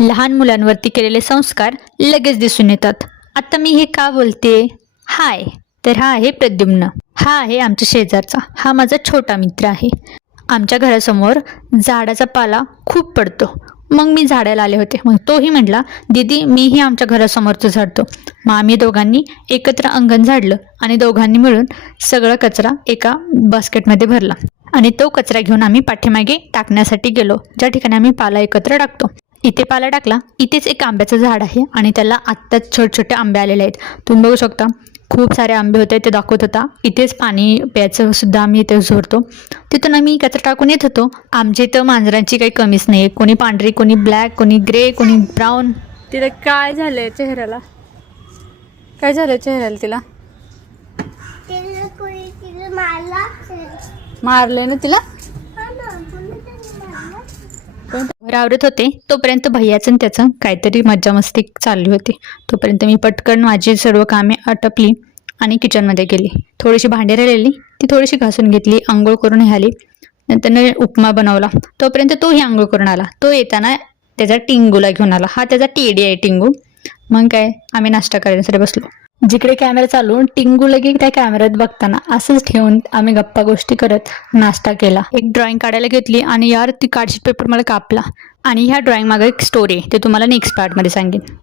लहान मुलांवरती केलेले संस्कार लगेच दिसून येतात. आता मी हे का बोलते? हाय, तर हा आहे प्रद्युम्न. हा आहे आमच्या शेजारचा. हा माझा छोटा मित्र आहे. आमच्या घरासमोर झाडाचा पाला खूप पडतो. मग मी झाडायला आले होते. मग तोही म्हटला, दीदी मीही आमच्या घरासमोरचं झाडतो. मग आम्ही दोघांनी एकत्र अंगण झाडलं आणि दोघांनी मिळून सगळा कचरा एका बास्केटमध्ये भरला आणि तो कचरा घेऊन आम्ही पाठीमागे टाकण्यासाठी गेलो, ज्या ठिकाणी आम्ही पाला एकत्र टाकतो. इथे पाला टाकला. इथेच एक आंब्याचं झाड आहे आणि त्याला आत्ताच छोटे छोटे आंबे आलेले आहेत. तुम्ही बघू शकता खूप सारे आंबे होते. ते दाखवत होता. इथेच पाणी प्यायचं सुद्धा आम्ही इथे झोरतो. तिथून आम्ही कचरा टाकून येत होतो. आमच्या इथं मांजरांची काही कमीच नाही. कोणी पांढरी, कोणी ब्लॅक, कोणी ग्रे, कोणी ब्राऊन. तिला काय झालंय चेहऱ्याला? काय झालंय चेहऱ्याला तिला? मारलंय ना तिला? आवरत होते तोपर्यंत भैयाचं आणि त्याचं काहीतरी मज्जा मस्ती चालली होती. तोपर्यंत मी पटकन माझी सर्व कामे आटपली आणि किचनमध्ये गेली. थोडीशी भांडी राहिलेली ती थोडीशी घासून घेतली. आंघोळ करून आली. नंतर उपमा बनवला. तोपर्यंत तोही आंघोळ करून आला. तो येताना त्याचा टिंगूला घेऊन आला. हा त्याचा टेडी आहे टिंगू. मग काय आम्ही नाश्ता करण्यासाठी बसलो. जिकडे कॅमेरा चालून टिंगू लगे त्या कॅमेऱ्यात बघताना असंच ठेवून आम्ही गप्पा गोष्टी करत नाश्ता केला. एक ड्रॉइंग काढायला घेतली आणि यार ती कार्डशीट पेपर मला कापला. आणि ह्या ड्रॉइंग मागे एक स्टोरी आहे, ते तुम्हाला नेक्स्ट पार्टमध्ये सांगेन.